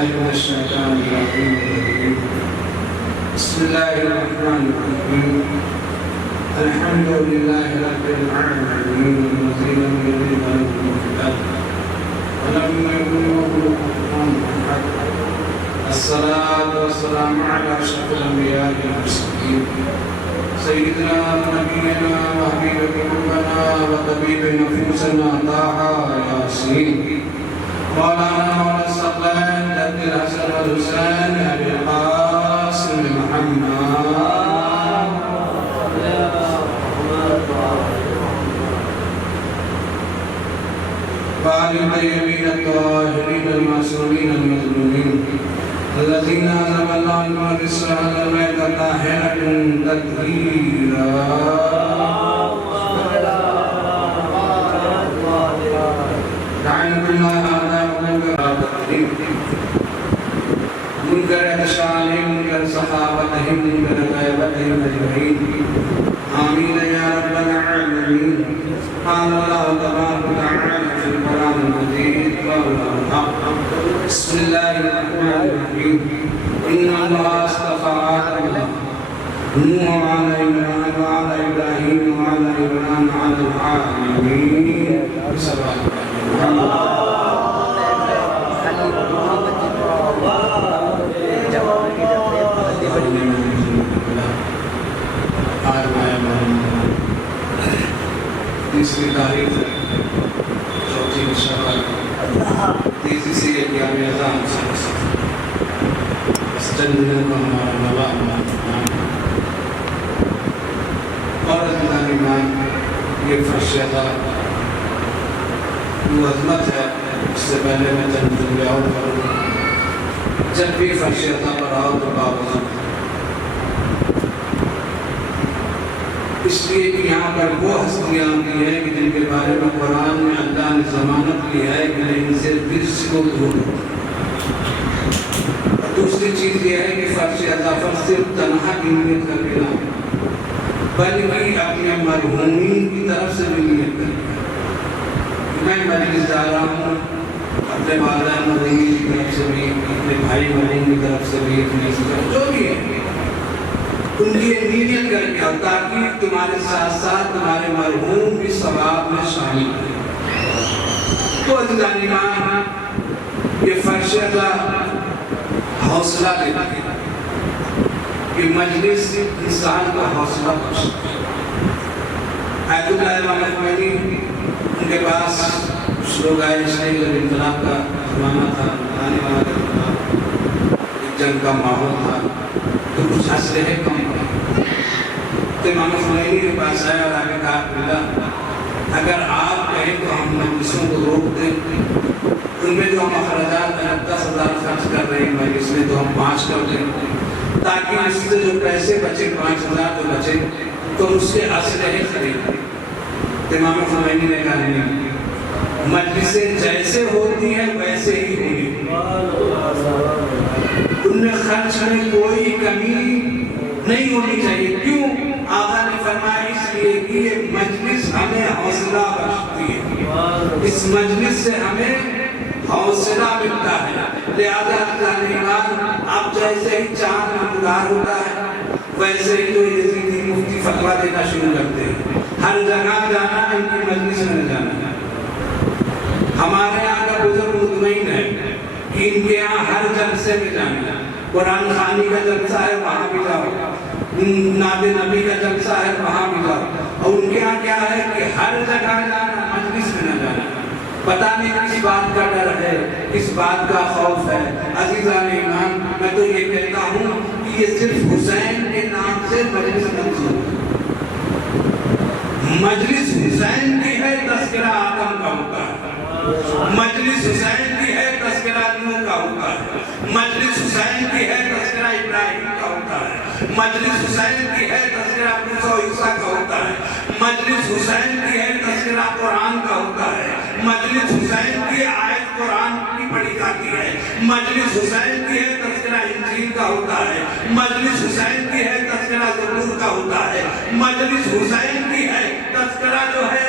بالله من الشيطان الرجيم. بسم الله الرحمن الرحيم. الحمد لله رب العالمين الذي لم يلد ولم يولد ولم يكن له كفوا احد. الصلاة والسلام على أشرف الأنبياء والمرسلين سيدنا ونبينا وحبيب قلوبنا وطبيب نفوسنا طه ياسين مولانا مولى الثقلين جد الحسن والحسين أبي القاسم محمد وآل الطيبين الطاهرين المعصومين المظلومين الذين أنزل الله من الرسل على الميت طاهرة تطهيرا. لعنة الله على منكر أشعارهم منكر صحابتهم منكر غيبتهم أجمعين. آمين يا رب العالمين. قال الله تبارك وتعالى في القرآن المجيد قوله الحق. بسم الله الرحمن الرحيم. إن الله اصطفى آدم نوح وعلى إبراهيم وعلى إبراهيم وعلى إبراهيم على العالمين. تیسری تاریخ چوتھی شوال تیزی سے یہ قیام اذان سے اس چند دنوں کو ہمارا نواب اور عزیزان ایمان یہ فرش اذان وہ عظمت ہے. اس سے پہلے میں چند جملے اور کروں. جب بھی فرش اذان پر آؤ تو باوضو اس لیے کہ یہاں پر وہ ہستیاں آتی ہیں کہ جن کے بارے میں قرآن میں اللہ نے ضمانت کی ہے کہ ان سے رزق کو دور. اور دوسری چیز یہ ہے کہ فرش اضافت صرف تنہا کی نیت کر کے نہ بلکہ اپنے مرحومین کی طرف سے بھی نیت کر کے میں مجلس جا رہا ہوں اپنے والدین مرحومین کی طرف سے بھی اپنے بھائی مرحوم کی طرف سے بھی اپنے جو بھی ہے ان کی نیت کر کے اور تاکہ تمہارے ساتھ ساتھ تمہارے مرحوم بھی ثواب میں شامل ہیں. تو عزیزان ایمان یہ فرش کا حوصلہ دیتا ہے کہ مجلس انسان کا حوصلہ بخشتا ہے. آیت اللہ امام خمینی ان کے پاس کچھ لوگ آئے اسرائیل اور انقلاب کا زمانہ تھا, آنے والا انقلاب, ایک جنگ کا ماحول تھا, تو کچھ اسلحے کم پڑے. تو امام خمینی کے پاس آیا اور آگے کہا اللہ اگر آپ کہیں تو ہم مجلسوں کو روک دیں, ان میں جو ہم اخراجات 10,000 خرچ کر رہے ہیں مجلس میں تو ہم 5 کر دیں تاکہ اس سے جو پیسے بچے 5,000 تو بچے تو اس کے اسلحے خرید. تو امام خمینی نے کہا نہیں, مجلسیں جیسے ہوتی ہیں ویسے ہی ہوئی. ان میں خرچ میں کوئی کمی نہیں ہونی چاہیے. کیوں؟ آقا نے فرمایا اس لیے کہ یہ مجلس ہمیں حوصلہ بخشتی ہے, اس مجلس سے ہمیں حوصلہ ملتا ہے. لہذا ایمان آپ جیسے ہی چاند مقدار ہوتا ہے ویسے ہی تو یزیدی مفتی فتویٰ دینا شروع کرتے ہیں. ہر جگہ جانا ان کی مجلس میں جانا. ہمارے یہاں کا بزرگ مطمئن ہے کہ ان کے یہاں ہر جلسے میں جانا. قرآن خوانی کا جلسہ ہے وہاں بھی جاؤ, نعت نبی کا جلسہ ہے وہاں بھی جاؤ. اور ان کے یہاں کیا ہے کہ ہر جگہ جانا, مجلس میں نہ جانا. پتہ نہیں کس بات کا ڈر ہے, کس بات کا خوف ہے. عزیزان ایمان میں تو یہ کہتا ہوں کہ یہ صرف حسین کے نام سے مجلس منسوب ہے. مجلس حسین کی ہے, تذکرہ آدم کا ہوتا ہے. مجلس حسین کی ہے, تذکرہ نوح کا ہوتا ہے. مجلس حسین کی ہے, تذکرہ ابراہیم کا ہوتا ہے. مجلس حسین کی ہے, تذکرہ موسیٰ و عیسیٰ کا ہوتا ہے. مجلس حسین کی ہے, تذکرہ قرآن کا ہوتا ہے. مجلس حسین کی آیت قرآن کی پڑھی جاتی ہے. مجلس حسین کی ہے, تذکرہ انجیل کا ہوتا ہے. مجلس حسین کی ہے, تذکرہ زبور کا ہوتا ہے. مجلس حسین کی ہے, تذکرہ جو ہے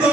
2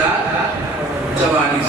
4 44।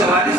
44,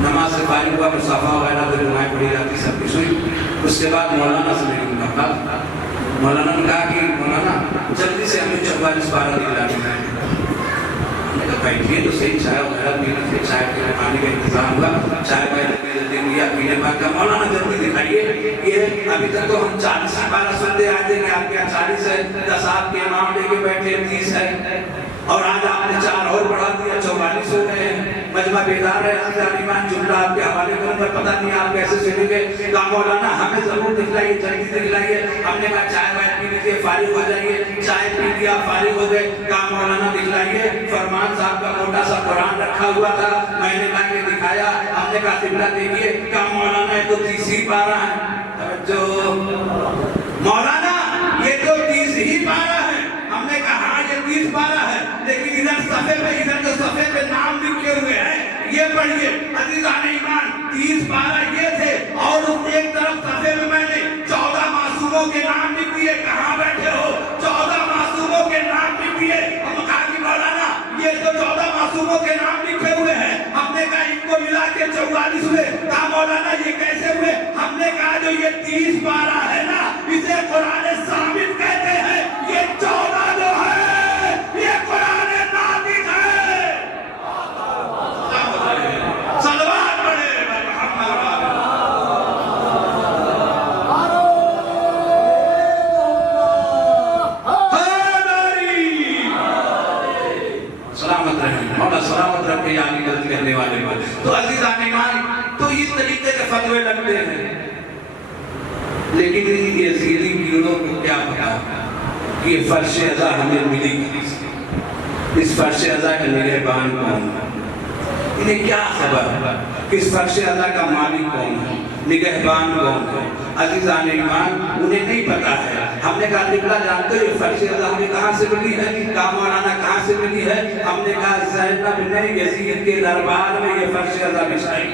نماز سے فارغ ہوا، صفا وغیرہ تو دعائیں پڑھی جاتی، سب کچھ ہوئی. اس کے بعد مولانا سے میری ملاقات. مولانا نے کہا کہ مولانا جلدی سے ہمیں 44 پارہ دکھلانے ہیں. ہم نے کہا بیٹھیے تو صحیح، چائے وغیرہ پینے سے، چائے کے پانی کا انتظام ہوا، چائے دے دیا پینے بعد کا. مولانا جلدی دکھائیے، یہ ابھی تک تو ہم 40 پارہ سنتے آتے ہیں، آپ کے یہاں 40 ہے، 10 آپ کے امام لے کے بیٹھے 30 ہے، اور آج آپ نے 4 اور بڑھا دیا، 44 ہو گئے ہیں. مجمع بیدار ہے، عزیزان ایمان، جملہ آپ کے حوالے کروں گا، پتہ نہیں آپ کیسے چلیں گے. کہا مولانا ہمیں ضرور دکھلائیے، جلدی دکھلائیے. ہم نے کہا چائے وائے پی لیجیے، فارغ ہو جائیے. چائے پی لیا، فارغ ہو گئے. کہا مولانا دکھلائیے. فرمان صاحب کا موٹا سا قرآن رکھا ہوا تھا، میں نے لا کے دکھایا. ہم نے کہا قبلہ دیکھیے. کہا مولانا یہ تو 30 ہی پارہ ہے. توجہ مولانا یہ تو 30 ہی پارہ ہے. ہم نے کہا ہاں یہ 30 پارہ ہے، لیکن ادھر صفحے پہ، ادھر جو صفحے پہ نام لکھے ہوئے ہیں یہ پڑھیے. عزیزان ایمان 30 پارہ یہ تھے، اور ایک طرف صفحے میں نے 14 معصوموں کے نام لکھ دیے. کہاں بیٹھے ہو؟ 14 معصوموں کے نام لکھ دیے. ہم کہا کہ مولانا یہ تو 14 معصوموں کے نام لکھے ہوئے ہیں. ہم نے کہا ان کو ملا کے 44 ہوئے. کہا مولانا یہ کیسے ہوئے؟ ہم نے کہا جو یہ 30 پارہ ہے نا، اسے قرآن ثابت کہتے ہیں. یہ 14 جو ہے یہ قرآن ناطق ہے. صلوات پڑھے محمد سلامت رہے، مولا سلامت رکھے یعنی غلط کہنے والے کو. تو عزیزان ایمان تو اس طریقے کے فتوے لگتے ہیں، لیکن یہ یزیدی کیڑوں کو کیا پتا کہ یہ فرش ازا ہمیں ملی. اس فرش ازا کا نگہبان کون ہے؟ انہیں کیا خبر کہ اس فرش ازا کا مالک کون ہے، نگہبان کون ہے؟ عزیزان ایمان انہیں نہیں پتا ہے. ہم نے کہا قبلہ جانتے ہو یہ فرش ازا ہمیں کہاں سے ملی ہے؟ کہا مولانا کہاں سے ملی ہے؟ ہم نے کہا زینب نے یزید کے دربار میں یہ فرش ازا بچھائی.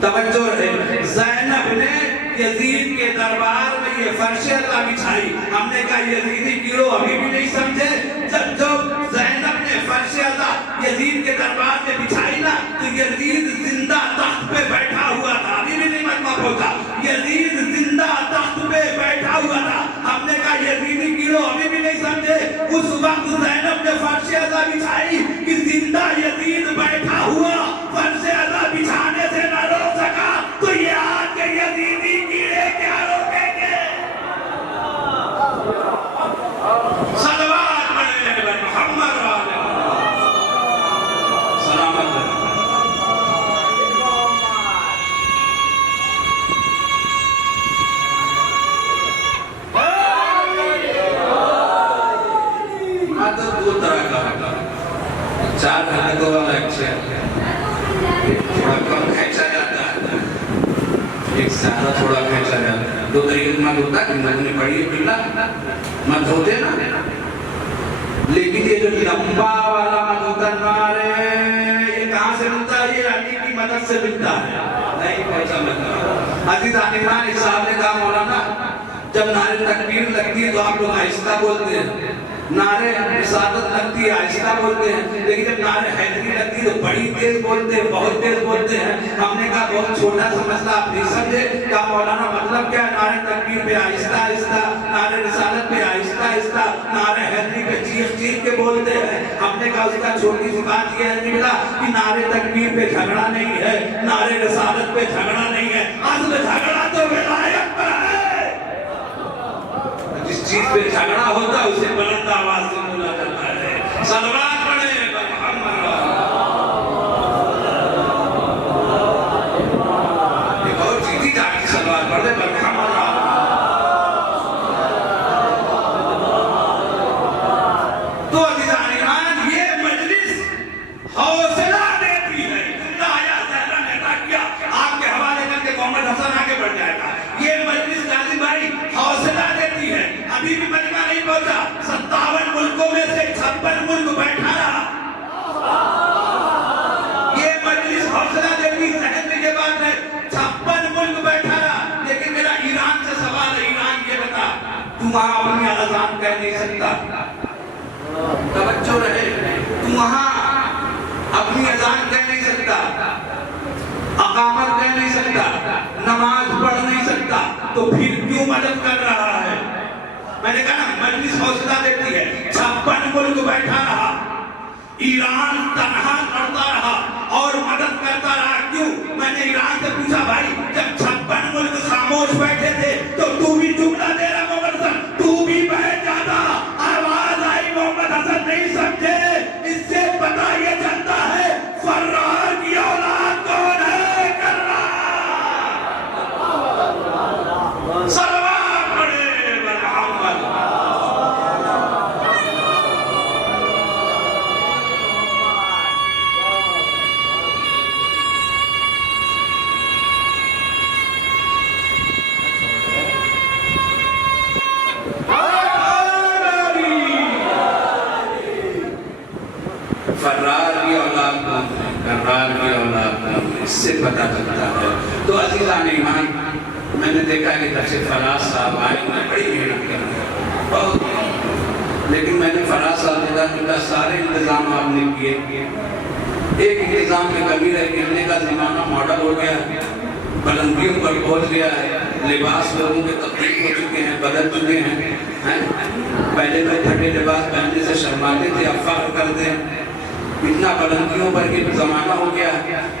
توجہ ہے، زینب نے یزید کے دربار میں یہ فرش ازا بچھائی. ہم نے کہا یزیدی گروہ ابھی بھی نہیں سمجھے. جب زینب نے فرش ازا یزید کے دربار میں بچھائی نا، تو یزید زندہ تخت پہ بیٹھا ہوا تھا. ابھی بھی نہیں مطمئن ہوتا، یزید زندہ تخت پہ بیٹھا ہوا تھا. ہم نے کہا یزیدی گروہ ابھی بھی نہیں سمجھے. اس وقت زینب نے فرش ازا بچھائی کہ زندہ یزید بیٹھا ہوا فرش ازا بچھانے سے نہ روک سکا، تو یہ آج کے یزیدی کیڑے کیا روکیں گے؟ صلوات پڑھے محمد سلامت رہے. دو طرح کا ہوتا ہے، 4 حلقوں والا تھوڑا کم کھینچا جاتا ہے، ایک زیادہ تھوڑا کھینچا جاتا ہے. 2 طریقے مت ہوتا ہے کہ لوگوں نے پڑھی ہے قبلہ مت ہوتے نا، لیکن یہ جو لمبا والا مت ہوتا نارے یہ کہاں سے ملتا ہے؟ یہ علی کی مدد سے ملتا ہے. نہیں ایسا مطلب عزیزان ایمان ایک صاحب نے کہا مولانا جب نعرے تکبیر لگتی ہے تو آپ لوگ آہستہ بولتے ہیں، نعرے رسالت لگتی ہے آہستہ بولتے ہیں، لیکن جب نعرے حیدری لگتی ہے تو بڑی تیز بولتے ہیں، بہت تیز بولتے ہیں. ہم نے کہا بہت چھوٹا سا مسئلہ آپ نہیں سمجھے. کہا مولانا مطلب کیا؟ نعرے تکبیر پہ آہستہ آہستہ، نعرے رسالت پہ آہستہ آہستہ، نعرے حیدری پہ چیخ چیخ کے بولتے ہیں. ہم نے کہا اس کا چھوٹی سی بات یہ ہے نکلا کہ نعرے تکبیر پہ جھگڑا نہیں ہے، نعرے رسالت پہ جھگڑا نہیں ہے، اصل جھگڑا تو ولایت پر ہے. جس چیز پہ جھگڑا ہوتا ہے اسے بلند آواز سے بولا جاتا ہے. صلوات پڑھے محمد. ایک اور جیتی جاتی صلوات پڑھے محمد. تو عزیزان ایمان یہ مجلس حوصلہ دیتی ہے. آیا زیادہ نیتا کیا آپ کے حوالے کر کے محمد حسن آگے بڑھ جائے گا. یہ مجلس قاضی بھائی حوصلہ دیتی ہے. ابھی بھی مجمع نہیں پہنچا، 57 ملکوں میں سے 56 ملک بیٹھا رہا. یہ مجلس حوصلہ دیتی ذہن میں یہ بات ہے، 56 ملک بیٹھا رہا. لیکن میرا ایران سے سوال ہے، ایران یہ بتا تو وہاں اپنی اذان کہہ نہیں سکتا؟ توجہ رہے، تو وہاں اپنی اذان کہہ نہیں سکتا. اقامت کر نہیں سکتا، نماز پڑھ نہیں سکتا، تو پھر کیوں مدد کر رہا ہے؟ میں نے کہا نا مجلس حوصلہ دیتی ہے، 56 ملک بیٹھا رہا، ایران تنہا لڑتا رہا اور مدد کرتا رہا، کیوں؟ میں نے ایران سے پوچھا بھائی جب 56 ملک خاموش بیٹھے تھے تو تو بھی جملہ دے رہا محمد حسن، تو بھی بیٹھ جاتا، آواز آئی محمد حسن نہیں سمجھے، اس سے پتہ یہ چلتا ہے فرار کی اولاد کون ہے کر رہا۔ صلوات پڑھے محمد۔ فرار کی اولاد کون ہے، کرار کی اولاد کون ہے، اس سے پتہ چلتا ہے۔ تو عزیزان ایمان، میں نے دیکھا کہ تفسیر فراز صاحب آئے، انہوں نے بڑی محنت کی بہت، لیکن میں نے فراز صاحب جزاک سارے انتظام آپ نے کیے، ایک انتظام میں کمی رہ گرنے کا زمانہ ماڈل ہو گیا، بلندیوں پر پہنچ گیا ہے، لباس لوگوں کے تبدیل ہو چکے ہیں، بدل چکے ہیں۔ پہلے میں پھٹے لباس پہننے سے شرماتے تھے، اب فخر کرتے ہیں، اتنا بلندیوں پر یہ زمانہ ہو گیا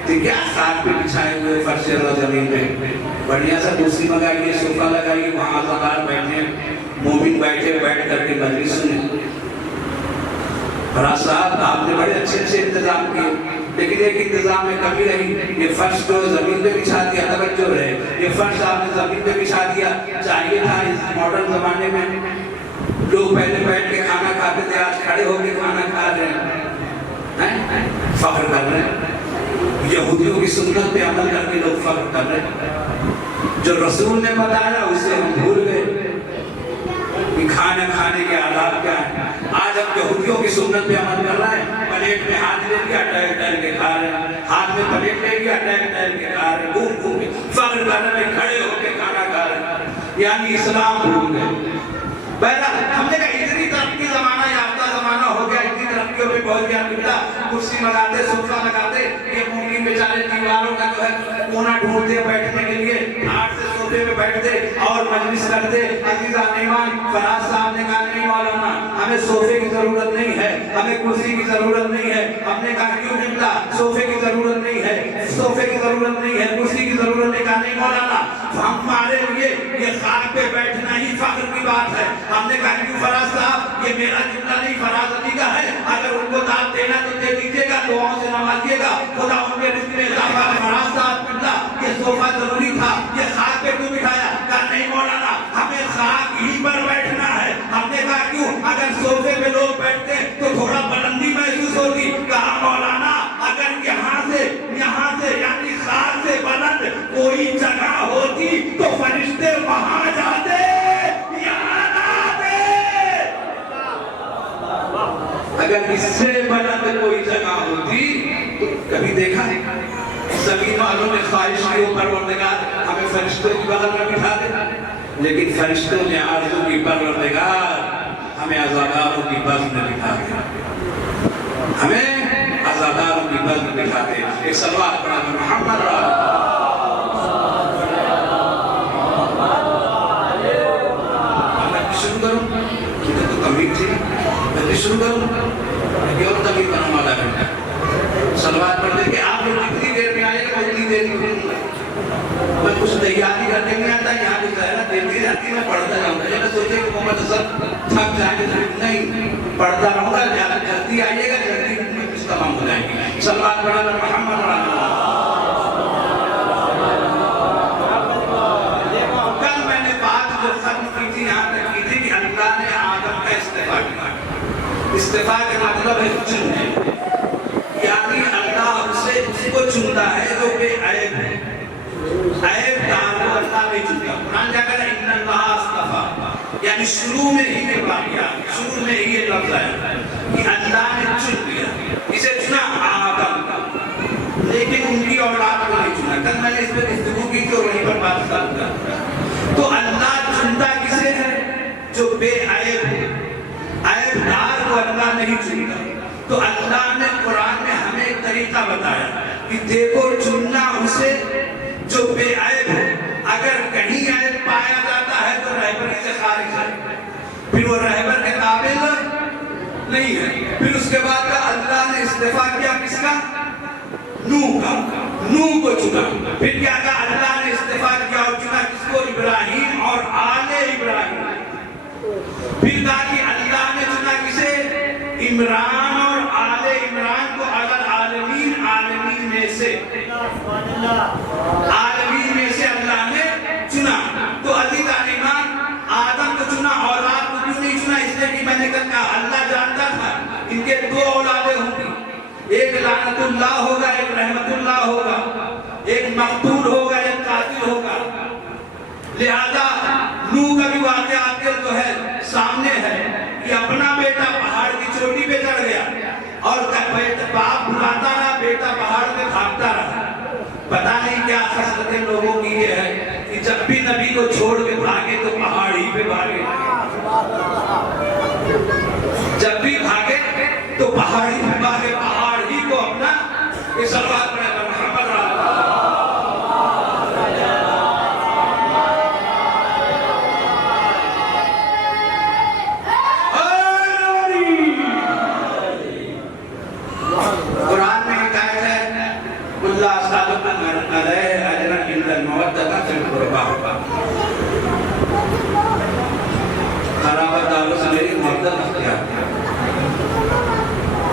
کہ کیا خاک پہ بچھائے ہوئے فرش اور زمین پہ، بڑھیا سا کرسی منگائیے، صوفہ لگائیے، وہاں آزادار بیٹھے، مومن بیٹھے، بیٹھ کر کے مجلس سنیں۔ فراز صاحب آپ نے بڑے اچھے اچھے انتظام کیے، لیکن ایک انتظام میں کمی رہی، یہ فرش کو زمین پہ بچھا دیا، توجہ رہے، یہ فرش آپ نے زمین پہ بچھا دیا، چاہیے تھا اس ماڈرن زمانے میں لوگ پہلے بیٹھ کے کھانا کھاتے تھے، آج کھڑے ہو کے کھانا کھا رہے ہیں، فخر کر رہے ہیں، یہودیوں کی سنت پہ عمل کر کے لوگ فخر کر رہے ہیں، جو رسول نے بتایا اسے ہم بھول گئے کہ کھانا کھانے کے آداب کیا ہیں۔ آج ہم یہودیوں کی سنت پہ عمل کر رہے ہیں، پلیٹ میں ہاتھ لے کے ٹہل ٹہل کے کھا رہے ہیں، ہاتھ میں پلیٹ لے کے ٹہل ٹہل کے کھا رہے ہیں، گھوم گھوم کے فخر کر رہے ہیں، کھڑے ہو کے کھانا کھا رہے ہیں، یعنی اسلام بھول گئے۔ بہرحال ہم نے کہا اتنی ترقی زمانہ یافتہ زمانہ ہو گیا، اتنی ترقیوں پہ پہنچ گیا، قبلہ کرسی لگاتے، صوفہ لگاتے، یہ مومن بیچارے دیواروں کا جو ہے کونا ڈھونڈتے بیٹھنے کے لیے، آٹھ سے صوفے پہ بیٹھتے اور مجلس کرتے۔ عزیزان ایمان، فراز صاحب نے کہا نہیں مولانا، ہمیں صوفے کی ضرورت نہیں ہے، ہمیں کرسی کی ضرورت نہیں ہے۔ ہم نے کہا کیوں قبلہ؟ صوفے کی ضرورت نہیں ہے، صوفے کی ضرورت نہیں ہے، کرسی کی ضرورت نہیں۔ کہا نہیں مولانا، ہمارے لیے یہ خاک پہ بیٹھنا ہی فخر کی بات ہے۔ ہم نے کہا کیوں فراز صاحب؟ یہ میرا جملہ نہیں، فراز علی کا ہے، اگر ان کو دعوت دینا تو دے دیجیے گا، دعاؤں سے نوازیے گا، خدا ان کے رزق میں اضافہ۔ فراز صاحب قبلہ یہ صوفہ ضروری تھا، یہ خاک پہ کیوں بٹھایا؟ کہا نہیں مولانا، ہمیں خاک ہی پر بیٹھنا ہے۔ ہم نے کہا کیوں؟ اگر صوفے پہ لوگ بیٹھتے تو تھوڑا بلندی محسوس ہوتی۔ کہا مولانا اگر یہاں سے یعنی خاک سے بلند کوئی جگہ ہوتی تو فرشتے وہاں جاتے، یہاں نہ آتے۔ اگر اس سے بلند کوئی جگہ ہوتی تو کبھی دیکھا زمین والوں نے خواہش کی پروردگار ہمیں فرشتوں کی بغل میں بٹھا دے، لیکن فرشتوں نے آرزو کی پروردگار ہمیں عزاداروں کی بزم میں بٹھا دے، ہمیں عزاداروں کی بزم میں بٹھا دے۔ ایک صلوات پڑھا محمد شروع کروں، یہ تو تمہید تھی، میں شروع کروں یہ اور تمہید بنا والا ہے۔ صلوات پڑھتے کہ آپ لوگ جتنی دیر میں آئے گا اتنی دیر میں میں کچھ تیاری کرنے نہیں آتا، یہاں کی ظاہرہ دیتی رہتی میں پڑھتا جاؤں گا۔ یہ نہ سوچے کہ محمد حسن تھک جائیں گے، نہیں، پڑھتا رہوں گا، جلدی آئیے گا، جلدی میں کچھ تمام ہو جائیں گی۔ صلوات پڑھا محمد کل میں نے بات جو ختم کی تھی یہاں تک کی تھی کہ اللہ نے آدم کا استعفیٰ کیا۔ استعفاء کا مطلب ہے چننے، یعنی اللہ اس کو چنتا ہے جو بے عیب ہے، عیب دار کو اللہ نہیں چنتا۔ قرآن کیا کہتا ہے ان اللہ اصطفیٰ، یعنی شروع میں ہی یہ واقعہ، شروع میں ہی یہ لفظ ہے کہ اللہ نے چن لیا، اسے چنا آدم، لیکن ان کی اولاد کو نہیں چنا۔ کل میں نے اس پہ گفتگو کی تو وہیں پر بات کرتا۔ تو اللہ چنتا کسے ہے؟ جو بے عیب ہے، عیب دار کو اللہ نہیں چنتا۔ تو اللہ نے قرآن میں ہمیں ایک طریقہ بتایا، کہ دیکھو چننا اسے جو بے عیب ہو، اگر کہیں عیب پایا جاتا ہے تو رہبری سے خارج ہے، پھر وہ رہبر کے قابل نہیں ہے۔ پھر اس کے بعد اللہ نے استعفیٰ کیا کس کا؟ نوح کا، نوح کو چنا۔ پھر کیا کہا؟ اللہ نے استعفیٰ کیا اور چنا کس کو؟ ابراہیم اور آل ابراہیم۔ پھر کہا کہ اللہ نے چنا کسے؟ عمران اور آل عمران کو، العالمین، عالمین میں سے، عالمین میں سے اللہ نے چنا۔ تو عزیزان ایمان، آدم کو چنا، اولاد کو کیوں نہیں چنا؟ اس لیے کہ میں نے کہا اللہ جانتا تھا ان کے دو اولادیں ہوں گی، ایک لعنت اللہ ہوگا، ایک رحمت اللہ ہوگا، ایک مقتول ہوگا، ایک قاتل ہوگا۔ لہذا نوح کا بھی واقعہ آپ کے جو ہے سامنے ہے کہ اپنا بیٹا پہاڑ کی چوٹی پہ چڑھ گیا اور باپ بلاتا رہا، بیٹا پہاڑ پہ بھاگتا رہا۔ پتہ نہیں کیا خصلتیں لوگوں کی یہ ہے کہ جب بھی نبی کو چھوڑ کے بھاگے تو پہاڑ ہی پہ بھاگے، جب بھی بھاگے تو پہاڑ ہی پہ بھاگے، پہاڑ ہی کو اپنا یہ صلوات پڑھے گا محمد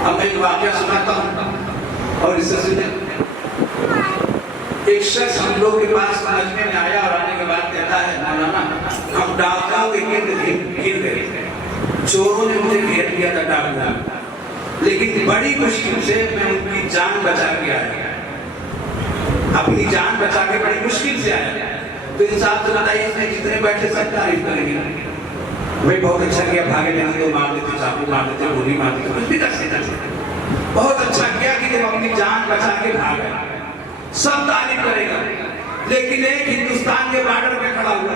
اب میں ایک واقعہ سناتا ہوں اور اس سے ایک شخص ہم لوگ کے پاس سمجھنے میں آیا اور آنے کے بعد کہتا ہے مولانا ہم ڈاکاؤں کے گر گئے تھے، چوروں نے مجھے گھیر لیا تھا ڈاکا، لیکن بڑی مشکل سے میں ان کی جان بچا کے آیا، اپنی جان بچا کے بڑی مشکل سے آیا۔ تو انصاف سے بتائیے اس میں جتنے بیٹھے سب تعریف کریں گے بھائی بہت اچھا کیا، بھاگے نہیں تو مار دیتے، چاقو مار دیتے، گولی مار دیتے، کچھ بھی کر سکتے، بہت اچھا کیا کہ تم اپنی جان بچا کے بھاگے، سب تعریف کرے گا۔ لیکن ایک ہندوستان کے بارڈر پہ کھڑا ہوا،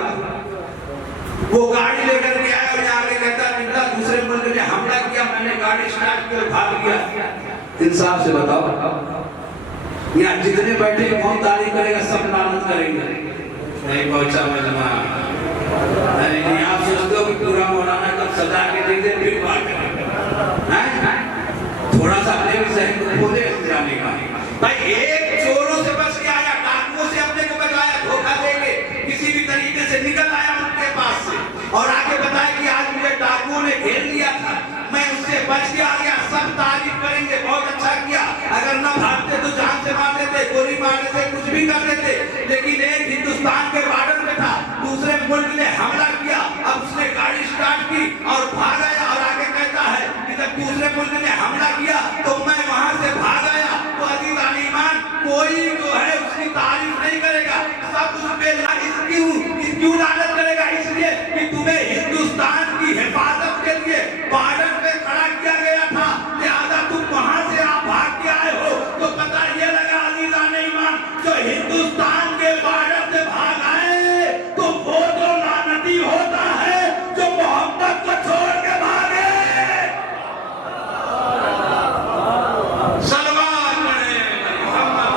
وہ گاڑی لے کر کے آیا اور یہاں آگے کہتا ہے دوسرے ملک نے حملہ کیا، میں نے گاڑی سٹارٹ کی اور بھاگ گیا۔ انصاف سے بتاؤ یہاں جتنے بیٹھے کون تعریف کرے گا؟ سب لعنت کریں گے، نہیں پہنچا مجمع، نہیں آپ سوچتے ہو کہ پورا مولانا کب سجا کے دے دے پھر بات کریں، تھوڑا سا اپنے بھی ذہن کو کھولے اس جانے کا۔ بھائی ایک چوروں سے بچ کے آیا، ڈاکوؤں سے اپنے کو بچایا، دھوکہ دے کے کسی بھی طریقے سے نکل آیا ان کے پاس سے، اور آگے بتایا کہ آج مجھے ڈاکوؤں نے گھیر لیا تھا، میں اس سے بچ کے آ گیا، سب تعریف کریں گے بہت اچھا کیا، اگر نہ بھاگتے تو جان سے مار دیتے، گولی مار دیتے، کچھ بھی کر دیتے۔ لیکن ایک ہندوستان کے بارڈر پہ تھا، دوسرے ملک نے حملہ کیا، اب اس نے گاڑی سٹارٹ کی اور بھاگ آیا، اور آگے کہتا ہے کہ جب دوسرے ملک نے حملہ کیا تو میں وہاں سے بھاگ آیا۔ تو عزیزان ایمان کوئی جو ہے اس کی تعریف نہیں کرے گا، سب اس پہ کیوں لعنت کرے گا؟ اس لیے کہ تمہیں ہندوستان کی حفاظت کے لیے بارڈر پہ کھڑا کیا گیا تھا، لہذا تم وہاں سے آپ بھاگ کے آئے ہو تو پتہ یہ لگا عزیزان ایمان جو ہندوستان کے بارڈر سے بھاگ آئے تو وہ تو لعنتی ہوتا ہے جو محبت کو چھوڑ کے بھاگے۔ صلوات پڑھیں محمد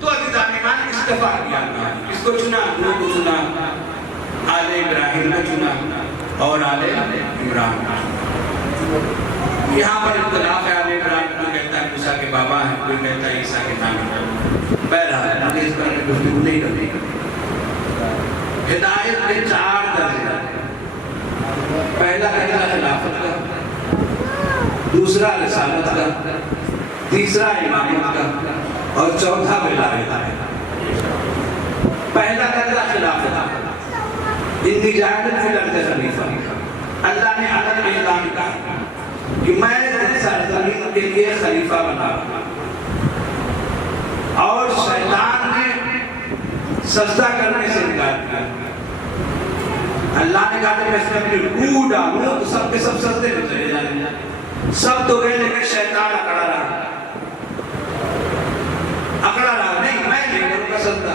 تو عزیزان ایمان استعفیٰ کیا، اس کو چنا، نوح کو چنا، آل ابراہیم کو چنا اور آل عمران۔ یہاں پر اختلاف ہے، آل عمران کوئی کہتا ہے موسیٰ کے بابا ہیں، کوئی کہتا ہے عیسیٰ کے نام ہیں، بہرحال مجھے اس پر گفتگو نہیں کرنی۔ ہدایت میں 4 درجے ہیں، پہلا درجہ خلافت کا، دوسرا رسالت کا، تیسرا امامت کا اور چوتھا ولایت کا۔ پہلا درجہ خلافت کا، انی جاعل فی الارض خلیفہ، اللہ نے عدل میں اعلان کہا کہ میں سرزمین کے لیے خلیفہ بنا رہا، اور شیطان نے سجدہ کرنے سے انکار کیا۔ اللہ نے کہا کہ میں اس میں اپنی روح ڈالوں تو سب کے سب سجدے میں چلے جائیں، سب تو گئے لیکن شیطان اکڑا رہا، نہیں میں نہیں کروں گا سجدہ۔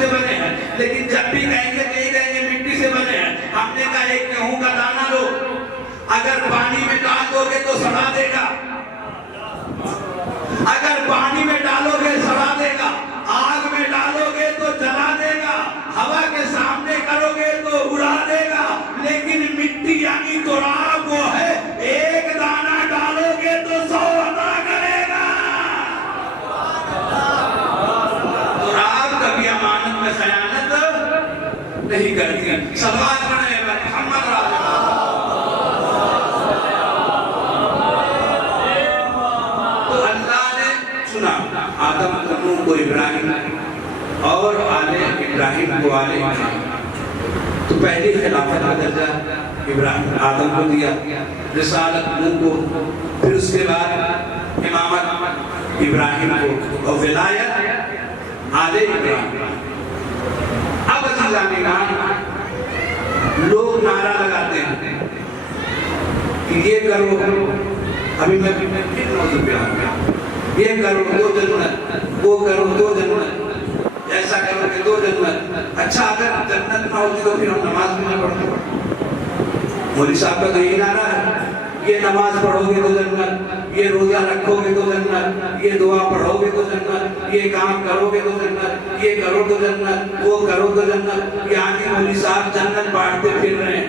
سے بنے ہیں، لیکن جب بھی کہیں گے نہیں کہیں گے مٹی سے بنے ہیں۔ ہم نے کہا ایک گیہوں کا دانہ لو، اگر پانی میں ڈال دو گے تو سڑا دے گا، اگر پانی میں ڈالو گے سڑا دے گا، آگ میں ڈالو گے تو جلا دے گا، ہوا کے سامنے کرو گے تو اڑا دے گا، لیکن مٹی یعنی تراب وہ ہے، ایک دانہ ڈالو گے تو 100 عطا کرے گا۔ تراب کبھی امانت میں خیانت نہیں کرتی۔ صلوات پڑھیں محمد رسول اللہ۔ تو اللہ نے سنا آدم نوح کو ابراہیم اور آل ابراہیم کو آل ابراہیم، تو پہلی خلافت کا درجہ ابراہیم آدم کو دیا، رسالت نوح کو، پھر اس کے بعد امامت ابراہیم کو اور ولایت آل ابراہیم۔ اب عزیزان گرامی، لوگ نعرہ لگاتے ہیں کہ یہ کرو، ابھی میں کن موضوع پہ آؤں گا، یہ کرو تو جنت، وہ کرو تو جنت، ایسا کرو کہ تو جنت۔ اچھا اگر جنت نہ ہوتی تو پھر ہم نماز بھی نہ پڑھتے۔ مولوی صاحب کا کہیں نعرہ ہے، یہ نماز پڑھو گے تو جنت، یہ روزہ رکھو گے تو جنت، یہ دعا پڑھو گے تو جنت، یہ کام کرو گے تو جنت، یہ کرو تو جنت، وہ کرو تو جنت، یعنی مولوی صاحب جنت بانٹتے پھر رہے ہیں۔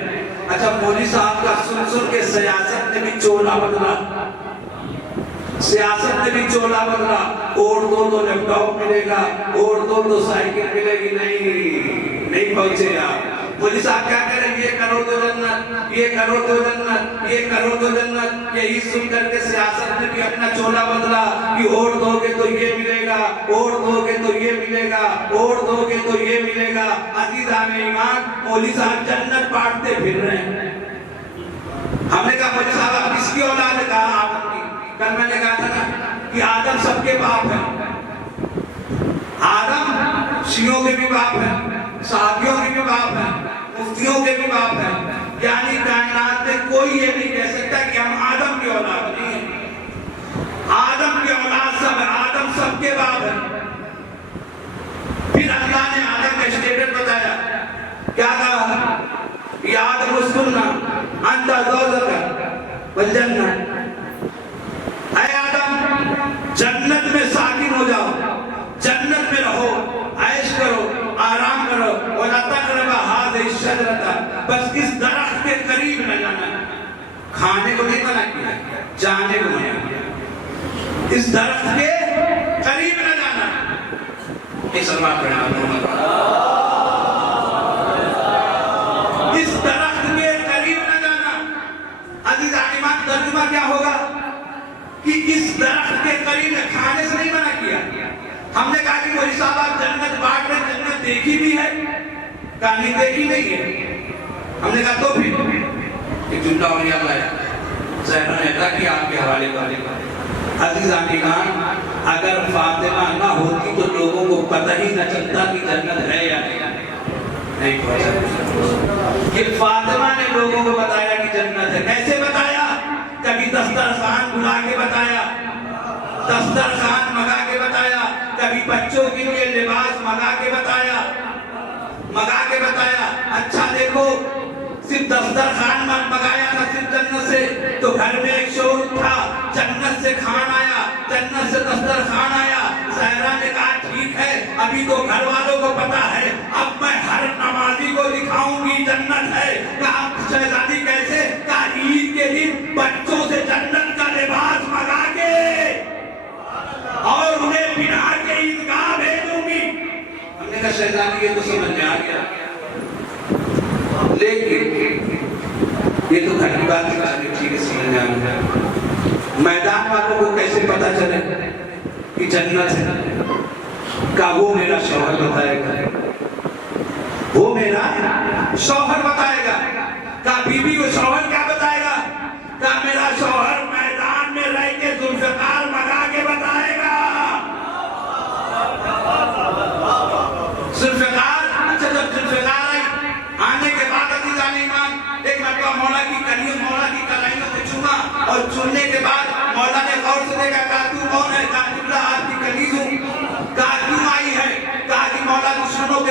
اچھا مولوی صاحب کا سن کے سیاست نے بھی چولا بدلا، سیاست نے بھی چولا بدلا، اوڑ دو تو لیپ ٹاپ ملے گا، اوڑ دو تو سائیکل ملے گی، نہیں پہنچے آپ۔ مولوی صاحب کیا کریں، یہ کرو تو جنت، یہ کرو تو جنت، یہ کرو تو جنت۔ یہی سن کر کے سیاست نے بھی اپنا چولا بدلا کہ اوڑ دو گے تو یہ ملے گا، اوڑ دو گے تو یہ ملے گا، اوڑ دو گے تو یہ ملے گا۔ عزیزان ایمان، مولوی صاحب جنت بانٹتے پھر رہے ہیں۔ ہم نے کہا مولوی صاحب آپ کس کی اولاد ہے؟ کہا آدم کی۔ کل میں نے کہا تھا نا کہ آدم سب کے باپ ہے، آدم شیعوں کے بھی باپ ہے، صحابیوں کے بھی باپ ہے، مفتیوں کے بھی باپ ہے، یعنی کائنات میں کوئی یہ نہیں کہہ سکتا کہ ہم آدم کی اولاد نہیں ہیں۔ آدم کی اولاد سب ہے، آدم سب کے باپ ہے۔ پھر اللہ نے آدم کا اسٹیٹس بتایا، کیا کہا؟ یا آدم اسکن انت زوجک والجنہ، اے آدم جنت میں ساکن ہو جاؤ، جنت میں رہو، عیش کرو، آرام کرو، وَلَا تَقْرَبَا هَٰذِهِ الشَّجَرَةَ، بس اس درخت کے قریب نہ جانا۔ کھانے کو نہیں منع کیا، جانے کو منع کیا، اس درخت کے قریب نہ جانا۔ اس سلوات پڑھنا اس درخت کے قریب نہ جانا۔ عزیز ایمان، ترجمہ کیا ہوگا کہ اس درخت کے قریب کھانے سے نہیں منع کیا۔ ہم نے کہا کہ مولوی صاحب آپ جنت بانٹ رہے، جنت دیکھی بھی ہے؟ کہا نہیں دیکھی نہیں ہے۔ ہم نے کہا تو پھر ایک جملہ اور یاد آیا، زہرا نہتا کی آپ کے حوالے پر۔ عزیزان ایمان، اگر فاطمہ نہ ہوتی تو لوگوں کو پتہ ہی نہ چلتا کہ جنت ہے یا نہیں پہنچا۔ یہ فاطمہ نے لوگوں کو بتایا کہ جنت ہے۔ کیسے بتایا؟ کبھی دسترخوان بلا کے بتایا، دسترخوان منگا کے بتایا، کبھی بچوں کے لیے لباس منگا کے بتایا، اچھا دیکھو صرف دسترخوان منگایا تھا صرف جنت سے، تو گھر میں ایک شور اٹھا، جنت سے کھانا آیا، جنت سے دسترخوان آیا۔ زہرا نے کہا ٹھیک ہے، ابھی تو گھر والوں کو پتا ہے، اب میں ہر نمازی کو دکھاؤں گی جنت ہے۔ کہا شہزادی کیسے؟ کہا عید کے دن بچوں سے جنت کا لباس منگا کے اور انہیں پہنا کے عیدگاہ بھیجوں گی۔ ہم نے کہا شہزادی یہ تو سمجھ میں آ گیا، لیکن یہ تو گھر کی بات ہے، ٹھیک ہے سمجھ میں آ گیا، میدان والوں کو کیسے پتا چلے کہ جنت ہے؟ کہا وہ میرا شوہر بتائے گا، وہ میرا شوہر بتائے گا۔ کہا بی بی کو شوہر کیا بتائے گا؟ کہا میرا شوہر میدان میں رہ کے ذوالفقار منگا کے بتائے گا۔ ذوالفقار، اچھا جب ذوالفقار آئی، آنے کے بعد عزیزان ایمان، ایک مرتبہ مولا کی کلائیوں میں چوما، اور چننے کے بعد مولا نے غور سے دیکھا، کہا تو کون ہے؟ کہا جبلا آپ کی کنیز ہوں۔ کہا کیوں آئی ہے؟ کہا کہ مولا دشمنوں کے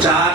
4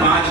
5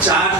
4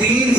3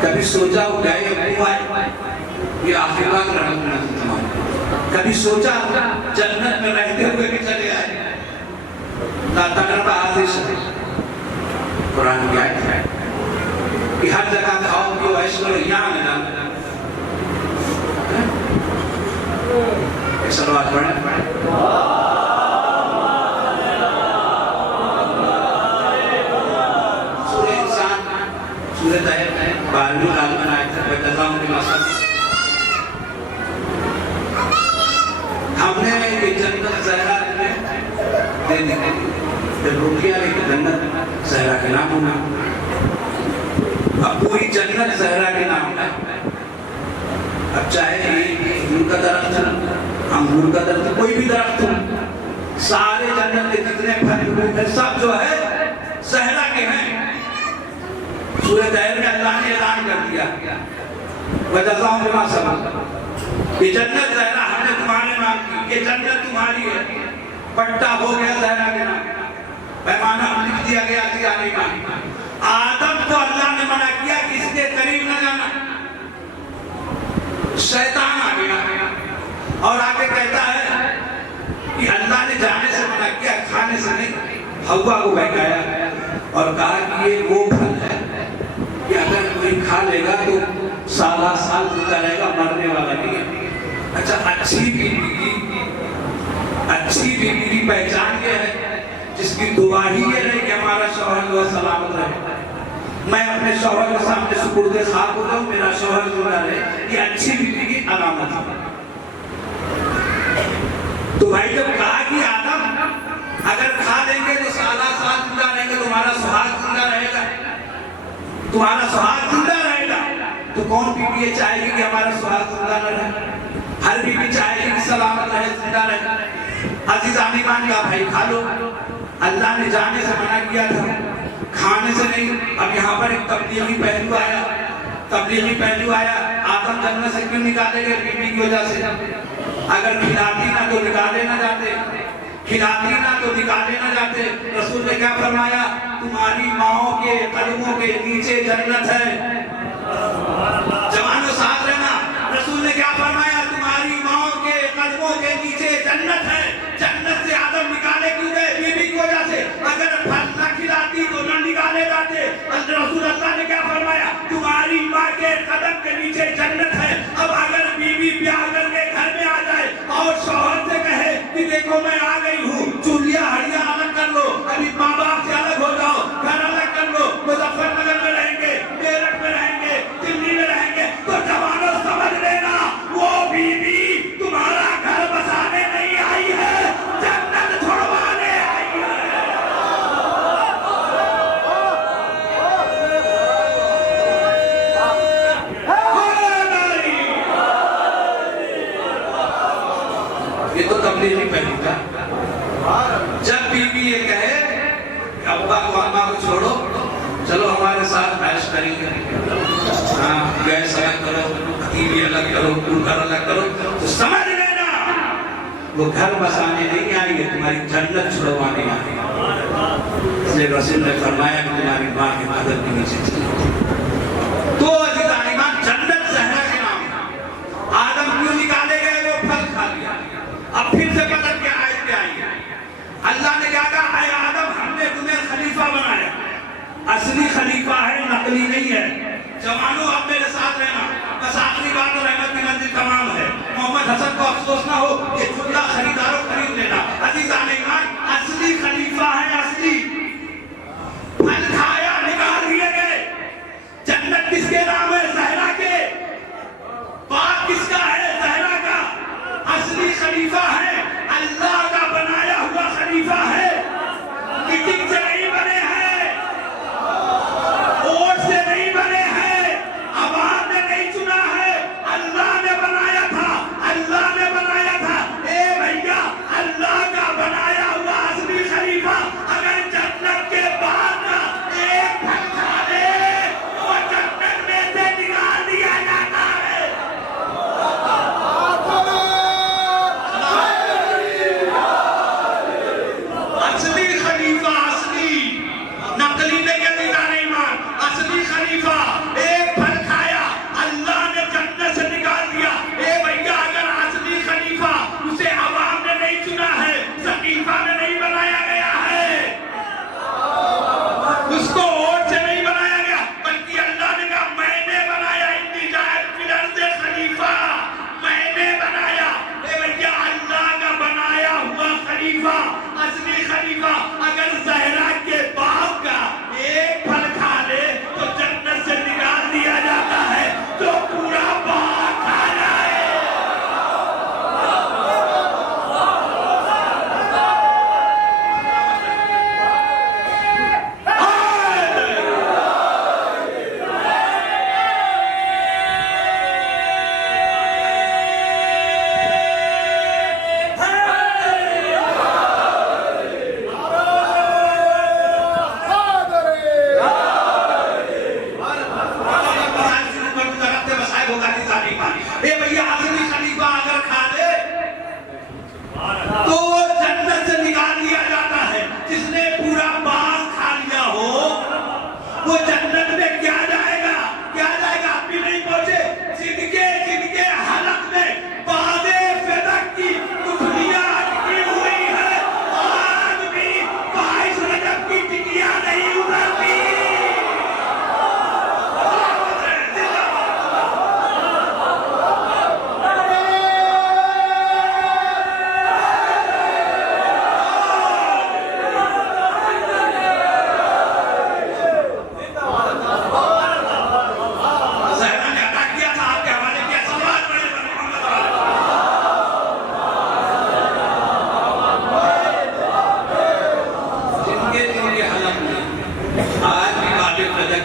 کبھی سوچا ہو گئے یہ آخر بات رہنا کبھی سوچا جنت میں رہتے ہوئے بھی چلے آئے لا تقربوا هذه الشجرة قرآن کی آیت ہے کہ ہر جگہ کھاؤ پیو عیش کرو یہاں نہ ایک صلوات پڑھیں سورہ انسان سورہ طاہر 12ویں آیت ہے وَجَزَاهُمْ بِمَا صَبَرُوا ہم نے یہ جنت زہرا دے دی پھر رکیا کہ جنت زہرا کے نام ہونا اب پوری جنت زہرا کے نام ہے اب چاہے انگور کا درخت انگور کا درخت کوئی بھی درخت سارے جنت کے جتنے پھل سب جو ہے زہرا کے ہیں سورہ طاہر میں اللہ نے اعلان کر دیا وَجَزَاهُمْ بِمَا صَبَرُوا یہ جنت زہرا ہم نے تمہارے نام کی یہ جنت تمہاری ہے پٹا ہو گیا زہرا کے نام پیمانہ لکھ دیا گیا کہ آنے کا آدم کو اللہ نے منع کیا کہ اس کے قریب نہ جانا شیطان آ گیا اور آگے کہتا ہے کہ اللہ نے جانے سے منع کیا کھانے سے نہیں ہوا کو بہکایا اور کہا کہ یہ وہ پھل ہے کہ اگر کوئی کھا لے گا تو سالہ سال زندہ رہے گا مرنے والا نہیں ہے اچھا اچھی بیوی کی پہچان یہ ہے جس کی دعا ہی یہ رہے کہ ہمارا شوہر جو سلامت رہے میں اپنے شوہر کے سامنے سپرد خاک ہوتا ہوں میرا شوہر جو رہے یہ اچھی بیوی کی علامت ہے تو بھائی جب کہا کہ آدم اگر کھا لیں گے تو سالہ سال زندہ رہیں گے تمہارا سہاگ زندہ رہے گا تمہارا سہاگ زندہ رہے گا تو کون بیوی یہ چاہے گی کہ ہمارا سہاگ زندہ نہ رہے ہر بیوی چاہے گی کہ سلامت رہے زندہ رہے عزیزان ایمان کا بھائی کھا لو اللہ نے جانے سے منع کیا تھا کھانے سے نہیں اب یہاں پر ایک تبلیغی پہلو آیا آدم جنت سے کیوں نکالے گئے بیوی کی وجہ سے اگر کھلاتی نہ تو نکالے نہ جاتے رسول نے کیا فرمایا تمہاری ماؤں کے قدموں کے نیچے جنت ہے جوانوں ساتھ رہنا رسول نے کیا فرمایا تمہاری ماؤں کے قدموں کے نیچے جنت ہے جنت سے آدم نکالے کیوں گئے بیوی کی وجہ سے اگر پھل نہ کھلاتی تو نہ نکالے جاتے رسول اللہ نے کیا فرمایا تمہاری ماں کے قدم کے نیچے جنت ہے اب اگر بیوی بیاہ کر کے گھر میں آ جائے اور شوہر سے کہے کہ دیکھو میں آ گئی ہوں چولیاں ہڑیاں الگ کر لو ابھی ماں باپ سے الگ ہو جاؤ گھر الگ کر لو مظفر نگر میں رہیں گے میرٹھ میں رہیں گے دلی میں رہیں گے تو جوانوں سمجھ لینا وہ بیوی تمہارا گھر بسانے نہیں آئی ہے جنت چھڑوانے آئی ہے یہ تو تبلیغی پہلو تھا جب بیوی یہ کہے کہ ابا کو اماں کو چھوڑو چلو ہمارے ساتھ عیش کریں گے گیس الگ کرو ٹی وی الگ کرو کولر الگ کرو تو سمجھ لینا وہ گھر بسانے نہیں آئی ہے تمہاری جنت چھڑوانے آئی ہے اس لیے رسول نے فرمایا کہ تمہاری ماں کی مدد کے نیچے چلی تو عزیزان ایمان جنت زہرا کے نام آدم کیوں نکالے گئے وہ پھل کھا لیا اب پھر سے بدل کے آیت پہ آئی ہے اللہ نے کیا کہا اے آدم ہم نے تمہیں خلیفہ بنایا اصلی خلیفہ ہے نقلی نہیں ہے جوانوں اب میرے ساتھ رہنا بس آخری بات اور رحمت کی منزل تمام ہے محمد حسن کو افسوس نہ ہو کہ چندہ خریداروں خرید لینا عزیزان ایمان اصلی خلیفہ ہے اصلی پھل کھایا نکال دیے گئے جنت کس کے نام ہے زہرا کے باغ کس کا ہے زہرا کا اصلی خلیفہ ہے اللہ کا بنایا ہوا خلیفہ ہے میٹنگ سے نہیں بنے ہیں ووٹ سے نہیں بنے ہیں عوام نے نہیں چنا ہے اللہ نے بنایا تھا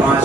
5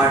8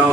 9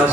10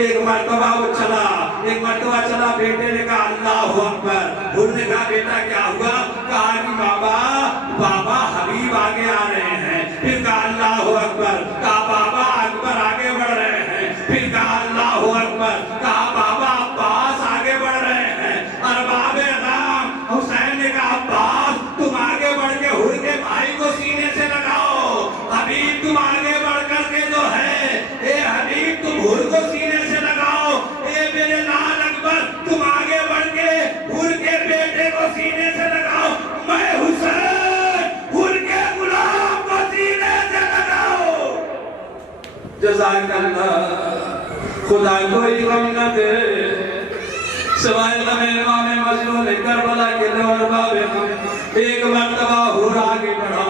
ایک مرتبہ وہ چلا، ایک مرتبہ چلا، بیٹے نے کہا اللہ اکبر، انہوں نے کہا بیٹا کیا ہوا؟ کہا کہ بابا حبیب آگے آ رہے ہیں، پھر کہا اللہ اکبر، کہا بابا اکبر آگے بڑھ رہے ہیں، پھر کہا اللہ اکبر، کہا بابا عباس آگے بڑھ رہے ہیں، ارباب غم حسین نے کہا عباس تم آگے بڑھ کے ہر کے بھائی کو سینے سے لگاؤ، حبیب تم آگے بڑھ کر کے جو ہے، اے حبیب تم ہر کو سینے سے لگاؤ، اے میرے لال اکبر تم آگے بڑھ کے ہر کے بیٹے کو سینے سے لگاؤ، میں حسین ہر کے غلام کو سینے سے لگاؤ۔ جزاک اللہ، خدا کوئی غم نہ دے سوائے غم امام مظلوم کربلا کے دور باب غم۔ ایک مرتبہ ہر آگے بڑھا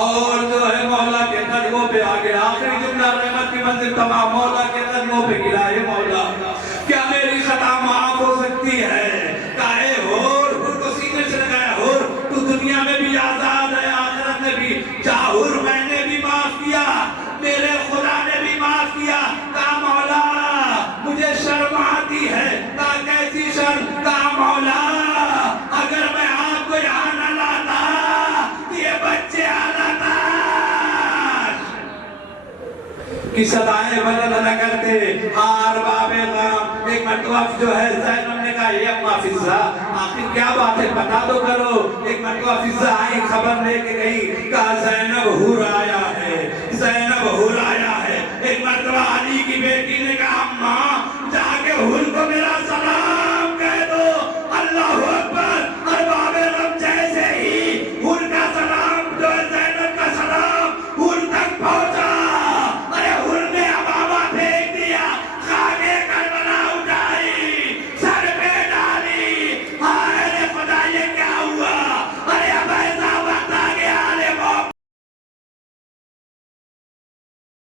اور جو ہے مولا کے قدموں پہ آگے، آخری جملہ رحمت کی منزل تمام مولا کے قدموں پہ گرا، اے مولا کیا میری خطا معاف ہو سکتی ہے؟ کہے ہر کو سینے سے لگایا، ہر تو دنیا میں بھی آزاد ہے، آخرت میں بھی، جاہر میں نے بھی معاف کیا، میرے خدا نے بھی معاف کیا، کہا مولا مجھے شرم آتی ہے، کہا کیسی شرم؟ کہا مولا اگر میں آپ کو یہاں نہ لاتا یہ بچے آلاتا کی صدائیں بدل نہ کرتے، ارباب غم۔ ایک مرتبہ جو ہے زینب نے کہا یہ اما فضہ آخر کیا بات ہے بتا دو کرو، ایک مرتبہ فضہ آئی خبر لے کے گئی، کہا